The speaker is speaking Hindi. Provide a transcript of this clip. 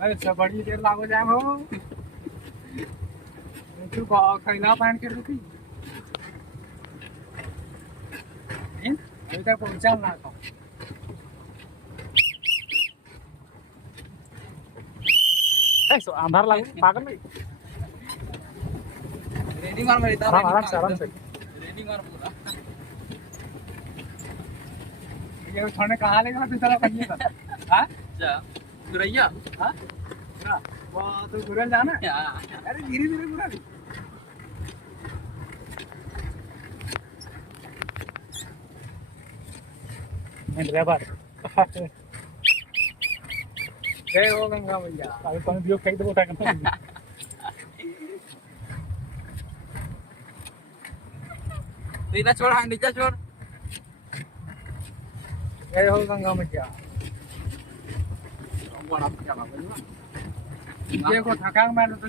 अरे सब बड़ी देर लागो जाए हो तू खैला पहन के रुकी अभी तक पहुंचा ना था ऐसो अंधार लागो पागल नहीं रेडी मार मेरी तरह आराम से रेडी मार पूरा ये थोड़े कहाँ लेगा तू चला पहले का हाँ जा गुरैया हाँ वो तो गुरल जाना अरे धीरे धीरे गुरल ड्राइवर जय हो गंगा मैया अभी कौन दियो फेंक दो उठा कर नीचा छोड़ हाँ नीचा छोड़ जय हो गंगा मैया बड़ा क्या बात है देखो थकांग मार तो